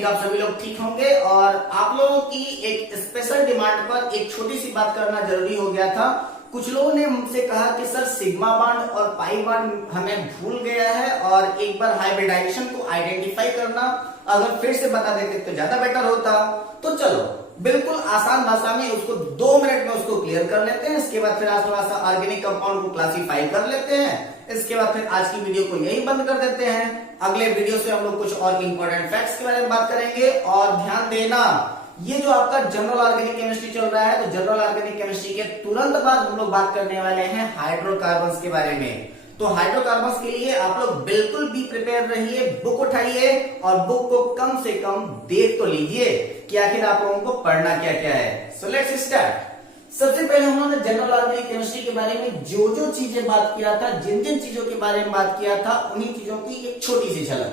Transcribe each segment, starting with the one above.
Think आप सभी लोग ठीक होंगे। और आप लोगों की एक स्पेशल डिमांड पर एक छोटी सी बात करना जरूरी हो गया था। कुछ लोगों ने मुझसे कहा कि सर सिग्मा बॉन्ड और पाई बॉन्ड हमें भूल गया है और एक बार हाइब्रिडाइजेशन को आइडेंटिफाई करना अगर फिर से बता देते तो ज्यादा बेटर होता। तो चलो बिल्कुल आसान भाषा में उसको 2 मिनट में उसको क्लियर कर लेते हैं। इसके बाद फिर आज थोड़ा सा ऑर्गेनिक कंपाउंड को क्लासीफाई कर लेते हैं। इसके बाद फिर आज की वीडियो को यही बंद कर देते हैं। अगले वीडियो से हम लोग कुछ और इंपॉर्टेंट फैक्ट्स के बारे में बात करेंगे। और ध्यान देना, ये जो आपका जनरल ऑर्गेनिक केमिस्ट्री चल रहा है, तो जनरल ऑर्गेनिक केमिस्ट्री के तुरंत बाद हम लोग बात करने वाले हैं हाइड्रोकार्बन्स के बारे में। तो हाइड्रोकार्बन्स के लिए आप लोग बिल्कुल भी प्रिपेयर रहिए, बुक उठाइए और बुक को कम से कम देख तो लीजिए कि आखिर आप लोगों को पढ़ना क्या क्या है। So let's start. सबसे पहले हम लोगों ने जनरल ऑर्गेनिक केमिस्ट्री के बारे में जो जो चीजें बात किया था, जिन जिन चीजों के बारे में बात किया था, उन्हीं चीजों की एक छोटी सी झलक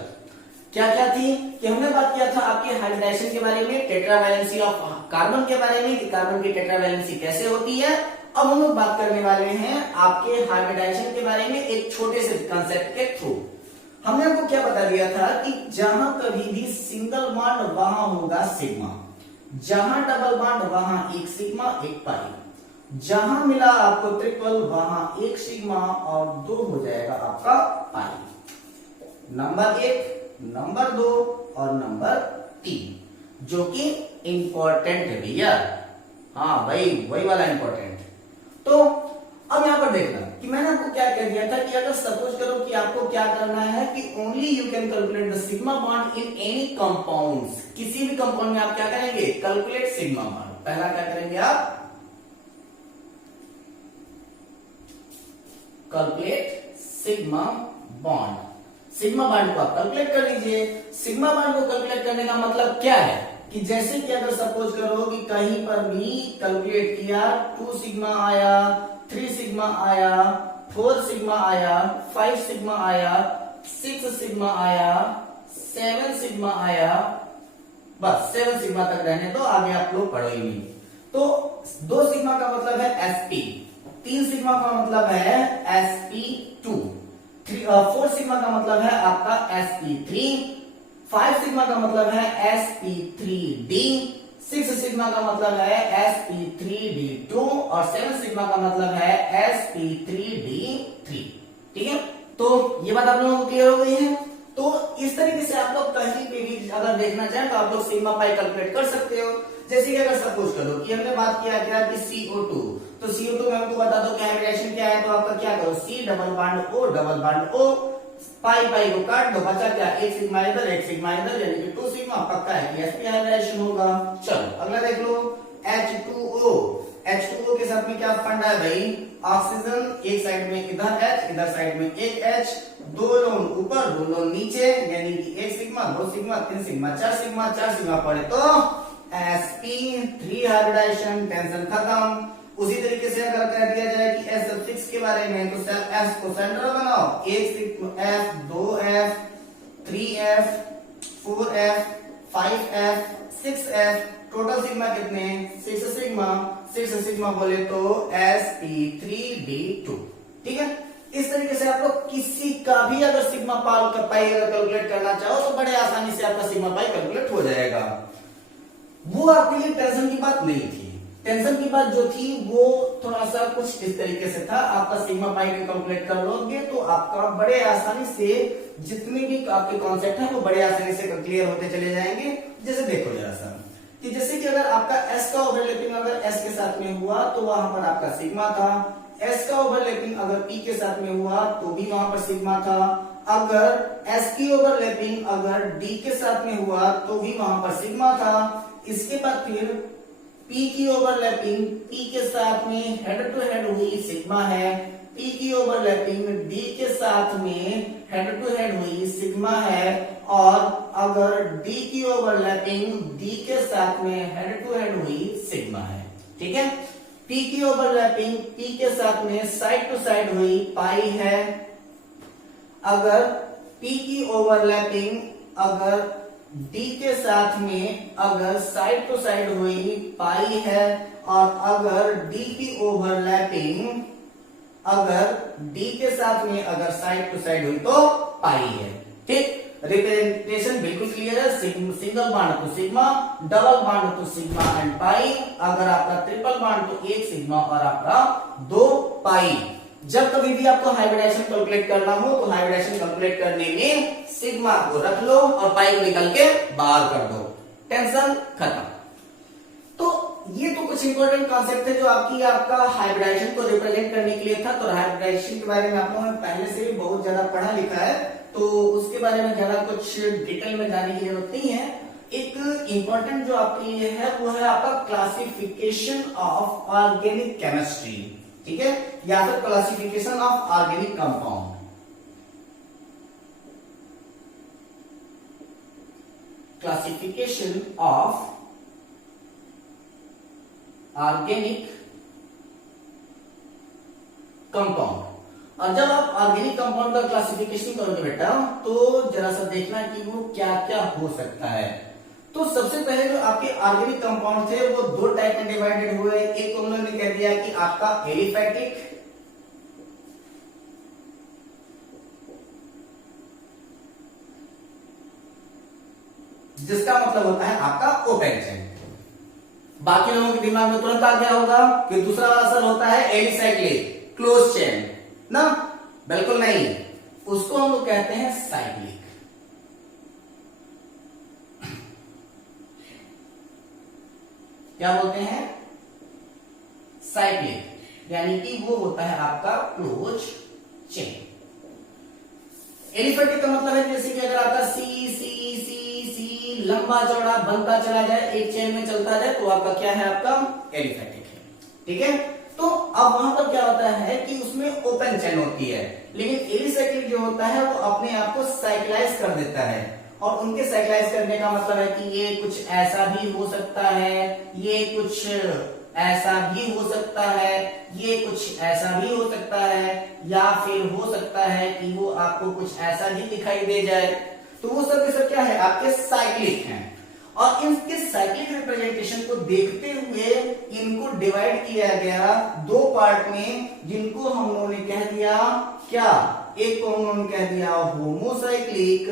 क्या क्या थी कि हमने बात किया था आपके हाइब्रिडाइजेशन के बारे में, टेट्रावैलेंसी ऑफ कार्बन के बारे में कि कार्बन की टेट्रावैलेंसी कैसे होती है। अब हम लोग बात करने वाले हैं आपके हाइब्रिडाइजेशन के बारे में एक छोटे से कंसेप्ट के थ्रू। हमने आपको क्या बता दिया था कि जहां कभी भी सिंगल बॉन्ड वहां होगा सिग्मा, जहां डबल बॉन्ड वहां एक सिग्मा एक पाई, जहां मिला आपको ट्रिपल वहां एक सिग्मा और 2 हो जाएगा आपका पाई। नंबर 1, नंबर 2 और नंबर 3 जो कि इंपॉर्टेंट है भैया। हाँ भाई वही वाला इंपॉर्टेंट। तो अब यहां पर देखना कि मैंने आपको क्या कह दिया था कि अगर सपोज करो कि आपको क्या करना है कि only you can calculate the sigma bond in any compounds. किसी भी कंपाउंड में आप क्या करेंगे, कैलकुलेट सिग्मा बॉन्ड। पहला क्या करेंगे आप, calculate sigma bond. Sigma bond को आप कैलकुलेट कर लीजिए। सिग्मा बॉन्ड को कैलकुलेट करने का मतलब क्या है कि जैसे कि अगर सपोज करो कि कहीं पर भी कैलकुलेट किया 2 सिग्मा आया, 3 सिग्मा आया, 4 सिग्मा आया, 5 सिग्मा आया, 6 सिग्मा आया, 7 सिग्मा आया, बस 7 सिग्मा तक रहने तो आगे आप लोग पढ़ो ही नहीं। तो 2 सिग्मा का मतलब है sp, 3 सिग्मा का मतलब है sp2, 4 सिग्मा का मतलब है आपका sp3, 5 सिग्मा का मतलब है sp3d, 6 सिग्मा का मतलब है sp3d2 और 7 सिग्मा का मतलब है sp3d3। ठीक है, तो ये बात आप लोगों को क्लियर हो गई है। तो इस तरीके से आप लोग कहीं पे भी अगर देखना चाहें तो आप लोग सिग्मा पाई कैलकुलेट कर सकते हो। जैसे कि अगर सपोज करो कि हमने बात किया क्या कि CO2, तो CO2 में हमको बता दो कि हाइब्रिडेशन क्या है, तो आपका क्या करो C double bond O double bond O, पाई पाई को काट दो, बचा क्या, एक सिग्मा इधर एक सिग्मा इधर, यानी कि 2 सिग्मा। पक्का है कि sp हाइब्रिडेशन होगा। चलो अगला देख लो, H2O। H2O के साथ में क्या फंडा है भाई, ऑक्सीजन एक साइड में इधर H, इधर साइड में एक H, 2 लोन ऊपर 2 लोन नीचे, यानी कि 1 sigma 2 sigma 3 sigma 4 sigma, 4 sigma पड़े तो sp3 हाइब्रिडाइजेशन, टेंशन खत्म। उसी तरीके से अगर कह दिया जाए कि S6 के बारे में, तो S को सेंटर बनाओ, 1F 2F 3F 4F 5F 6F, total sigma कितने हैं, 6 सिग्मा। 6 सिग्मा बोले तो sp3d2। ठीक है, इस तरीके से आप लोग किसी का भी अगर सिग्मा पाई अगर कैलकुलेट करना चाहो तो बड़े आसानी से आपका सिग्मा पाई कैलकुलेट हो जाएगा। वो आपके लिए टेंशन की बात नहीं थी। टेंशन की बात जो थी वो थोड़ा सा कुछ इस तरीके से था, आपका सिग्मा पाई को कैलकुलेट कर लोगे तो आपका बड़े आसानी से जितने भी आपके कॉन्सेप्ट हैं वो बड़े आसानी से क्लियर होते चले जाएंगे। जैसे देखो जरा सा कि जैसे कि अगर आपका S का ओवरलैपिंग अगर S के साथ में हुआ तो वहां पर आपका सिग्मा था, S का ओवरलैपिंग अगर P के साथ में हुआ तो भी वहां पर सिग्मा था, अगर S की ओवरलैपिंग अगर D के साथ में हुआ तो भी वहां पर सिग्मा था। इसके बाद फिर P की ओवरलैपिंग P के साथ में हेड टू हेड हुई सिग्मा है, P की ओवरलैपिंग D के साथ में हेड टू हेड हुई सिग्मा है, और अगर D की ओवरलैपिंग D के साथ में हेड टू हेड हुई सिग्मा है। ठीक है, P की ओवरलैपिंग P के साथ में साइड टू साइड हुई पाई है, अगर P की ओवरलैपिंग अगर D के साथ में अगर साइड टू साइड हुई पाई है, और अगर D की ओवरलैपिंग अगर D के साथ में अगर साइड टू साइड हुई तो पाई है। ठीक, रिप्रेजेंटेशन बिल्कुल क्लियर है। सिंगल बॉन्ड तो सिग्मा, डबल बॉन्ड तो सिग्मा एंड पाई, अगर आपका ट्रिपल बॉन्ड तो एक सिग्मा और आपका 2 पाई। जब कभी भी आपको हाइब्रिडाइजेशन कैलकुलेट करना हो तो हाइब्रिडाइजेशन कैलकुलेट करने में सिग्मा को रख लो और पाई को निकल के बाहर कर दो, टेंशन खत्म। तो ये तो कुछ इंपॉर्टेंट कॉन्सेप्ट है जो आपका हाइब्रिडाइजेशन को रिप्रेजेंट करने के लिए था। तो हाइब्रिडाइजेशन के बारे में आप लोगों ने पहले से ही बहुत ज्यादा पढ़ा लिखा है, तो उसके बारे में ज्यादा कुछ डिटेल में जाने की जरूरत नहीं है। एक इंपॉर्टेंट जो आपके लिए है वो है आपका क्लासिफिकेशन ऑफ ऑर्गेनिक केमिस्ट्री, ठीक है, या फिर classification of organic compound. Classification of organic compound. और जब आप ऑर्गेनिक कंपाउंड का क्लासिफिकेशन करोगे बेटा तो जरा सा देखना कि वो क्या क्या हो सकता है। तो सबसे पहले जो आपके ऑर्गेनिक कंपाउंड थे वो 2 टाइप में डिवाइडेड हुए। एक तो उन्होंने कह दिया कि आपका एलिफैटिक, जिसका मतलब होता है आपका ओपन चेन। बाकी लोगों के दिमाग में तुरंत आ गया होगा कि दूसरा वाला सर होता है एलिसाइक्लिक, क्लोज चेन ना, बिल्कुल नहीं, उसको हम लोग कहते हैं साइक्लिक। क्या बोलते हैं? साइक्लिक, यानी कि वो होता है आपका क्लोज चेन। एलिफैटिक का मतलब है जैसे कि अगर आपका सी सी सी सी लंबा चौड़ा बनता चला जाए, एक चेन में चलता जाए, तो आपका क्या है? आपका एलिफैटिक है, ठीक है। तो अब वहां पर क्या होता है कि उसमें ओपन चेन होती है, लेकिन एलिसाइक्लिक जो होता है वो अपने आप को साइक्लाइज कर देता है। और उनके साइक्लाइज करने का मतलब है कि ये कुछ ऐसा भी हो सकता है, ये कुछ ऐसा भी हो सकता है, ये कुछ ऐसा भी हो सकता है, या फिर हो सकता है कि वो आपको कुछ ऐसा भी दिखाई दे जाए। तो वो सब के सब क्या है? आपके साइक्लिक हैं। और इनके साइक्लिक रिप्रेजेंटेशन को देखते हुए इनको डिवाइड किया गया 2 पार्ट में, जिनको हम लोगों ने कह दिया क्या? एक को हम लोगों ने कह दिया होमोसाइक्लिक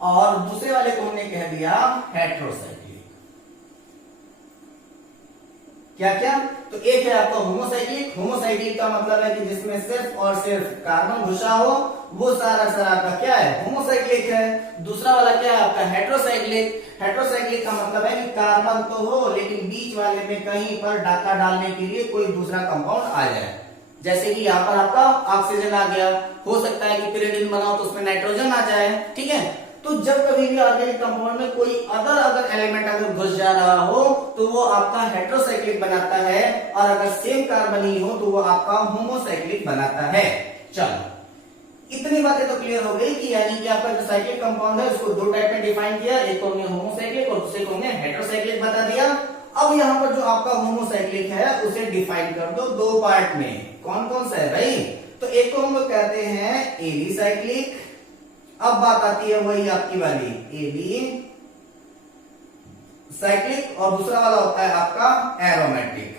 और दूसरे वाले को हमने कह दिया हेट्रोसाइक्लिक। क्या क्या? तो एक है आपका होमोसाइक्लिक। होमोसाइक्लिक का मतलब है कि जिसमें सिर्फ और सिर्फ कार्बन घुसा हो, वो सारा आपका क्या है? होमोसाइक्लिक है। दूसरा वाला क्या है? आपका हेट्रोसाइक्लिक। हेट्रोसाइक्लिक का मतलब है कि कार्बन तो हो, लेकिन बीच वाले में कहीं पर डाका डालने के लिए कोई दूसरा कंपाउंड आ जाए। जैसे कि यहाँ पर आपका ऑक्सीजन आ गया, हो सकता है कि पिरियडिन बनाओ तो उसमें नाइट्रोजन आ जाए, ठीक है। तो जब कभी भी ऑर्गेनिक कंपाउंड में कोई अदर एलिमेंट अगर घुस जा रहा हो तो वो आपका हेट्रोसाइक्लिक बनाता है, और अगर सेम कार्बन ही हो तो वो आपका होमोसाइक्लिक बनाता है। चलो, इतनी बातें तो क्लियर हो गई कि यानी कि आपका जो साइक्लिक कंपाउंड है उसको 2 टाइप में डिफाइन किया, एक को हमने होमोसाइक्लिक और दूसरे को हमने हेट्रोसाइक्लिक बता दिया। अब यहाँ पर जो आपका होमोसाइक्लिक है उसे डिफाइन कर दो 2 पार्ट में। कौन कौन सा है भाई? तो एक को हम लोग कहते हैं एलिसाइक्लिक। अब बात आती है वही आपकी वाली एली साइक्लिक, और दूसरा वाला होता है आपका एरोमेटिक,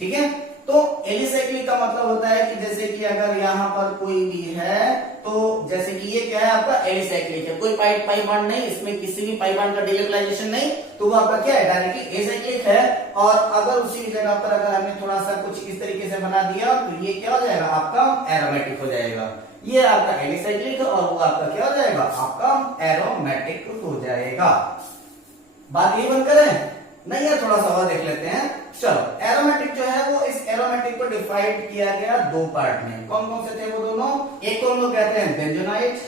ठीक है। तो एलिसाइक्लिक का मतलब होता है कि जैसे कि अगर यहां पर कोई भी है, तो जैसे कि ये क्या है? आपका एलिसाइक्लिक है, कोई पाई बॉन्ड नहीं, इसमें किसी भी पाई बॉन्ड का डिलोकलाइजेशन नहीं, तो वो आपका क्या है? डायरेक्टली एसाइक्लिक है। और अगर उसी जगह पर अगर हमने थोड़ा सा कुछ इस तरीके से बना दिया तो ये क्या हो जाएगा? आपका एरोमेटिक हो जाएगा। ये आपका एलिसाइक्लिक और वो आपका क्या हो जाएगा? आपका एरोमेटिक हो जाएगा। बात यही बनकर है नहीं यार, थोड़ा सा और देख लेते हैं। चलो, एरोमेटिक जो है वो, इस एरोमेटिक को डिवाइड किया गया 2 पार्ट में। कौन कौन से थे वो दोनों? एक को हम लोग कहते हैं बेंजोनाइट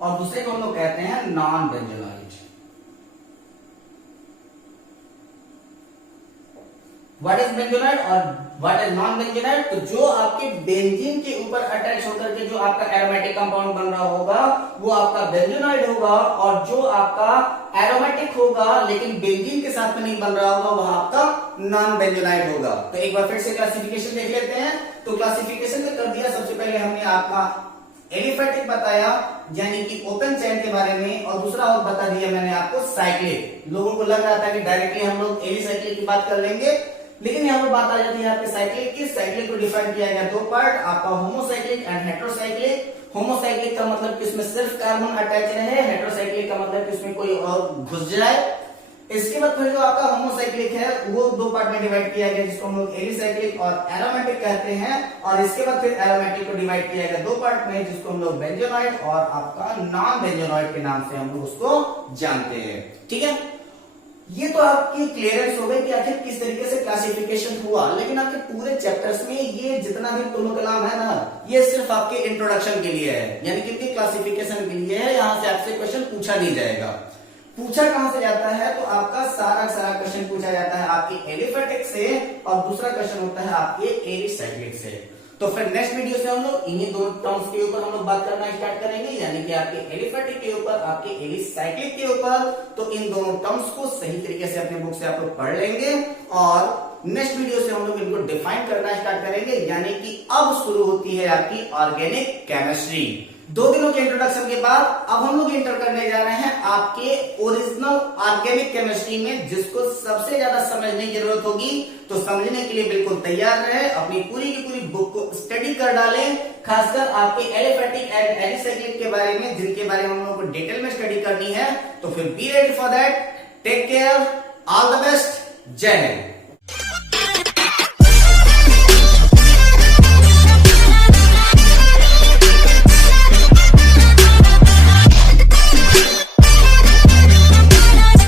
और दूसरे को हम लोग कहते हैं नॉन बेंजोनाइट। व्हाट इज बेंजोनाइट और व्हाट इज नॉन बेंजोनाइट? तो जो आपके बेंजीन के ऊपर अटैच होकर के जो आपका एरोमेटिक कंपाउंड बन रहा होगा वो आपका बेंजोनाइट होगा, और जो आपका एरोमेटिक होगा लेकिन बेंजीन के साथ में नहीं बन रहा होगा वह आपका नॉन बेंजोनाइट होगा। तो एक बार फिर से क्लासिफिकेशन देख लेते हैं। तो क्लासिफिकेशन कर दिया, सबसे पहले हमने आपका एलिफैटिक बताया यानी कि ओपन चेन के बारे में, और दूसरा और बता दिया मैंने आपको साइक्लिक। लोगों को लग रहा था कि डायरेक्टली हम लोग एलिसाइक्लिक की बात कर लेंगे, लेकिन यहाँ पर बात आ जाती है आपके साइक्लिक की। साइक्लिक को डिफाइन किया गया दो पार्ट, आपका होमोसाइक्लिक एंड हेटेरोसाइक्लिक। होमोसाइक्लिक का मतलब कि इसमें सिर्फ कार्बन अटैच रहे, हेटेरोसाइक्लिक का मतलब कि इसमें कोई और घुस जाए। इसके बाद फिर जो आपका होमोसाइक्लिक है वो दो पार्ट में डिवाइड किया गया, जिसको हम लोग एलिसाइक्लिक और एरोमेटिक कहते हैं। और इसके बाद फिर एरोमेटिक को डिवाइड किया गया दो पार्ट में, जिसको हम लोग बेंजोनॉइड और आपका नॉन बेंजोनॉइड के नाम से हम लोग उसको जानते हैं। ठीक है, ये तो आपकी क्लियरेंस हो गई कि आखिर किस तरीके से क्लासिफिकेशन हुआ। लेकिन आपके पूरे चैप्टर्स में ये जितना भी तुम कलाम है ना, ये सिर्फ आपके इंट्रोडक्शन के लिए है, यानी कि क्लासिफिकेशन के लिए है। यहां से आपसे क्वेश्चन पूछा नहीं जाएगा। पूछा कहां से जाता है, तो आपका सारा क्वेश्चन पूछा जाता है आपके एलिफेटिक से, और दूसरा क्वेश्चन होता है आपके एलिसाइक्लिक से। तो फिर नेक्स्ट वीडियो से हम लोग इन्हीं दो टर्म्स के ऊपर हम लोग बात करना स्टार्ट करेंगे, यानी कि आपके एलिफेटिक के ऊपर, आपके एलिसाइक्लिक के ऊपर। तो इन दोनों टर्म्स को सही तरीके से अपने बुक से आप लोग पढ़ लेंगे, और नेक्स्ट वीडियो से हम लोग इनको डिफाइन करना स्टार्ट करेंगे, यानी कि अब शुरू होती है आपकी ऑर्गेनिक केमिस्ट्री। 2 दिनों के इंट्रोडक्शन के बाद अब हम लोग एंटर करने जा रहे हैं आपके ओरिजिनल ऑर्गेनिक केमिस्ट्री में, जिसको सबसे ज्यादा समझने की जरूरत होगी। तो समझने के लिए बिल्कुल तैयार रहे, अपनी पूरी की पूरी बुक को स्टडी कर डालें, खासकर आपके एलिफेटिक एंड एलिसाइक्लिक के बारे में, जिनके बारे में हम लोग को डिटेल में स्टडी करनी है। तो फिर be ready for that. Take care, all the best, जय हिंद।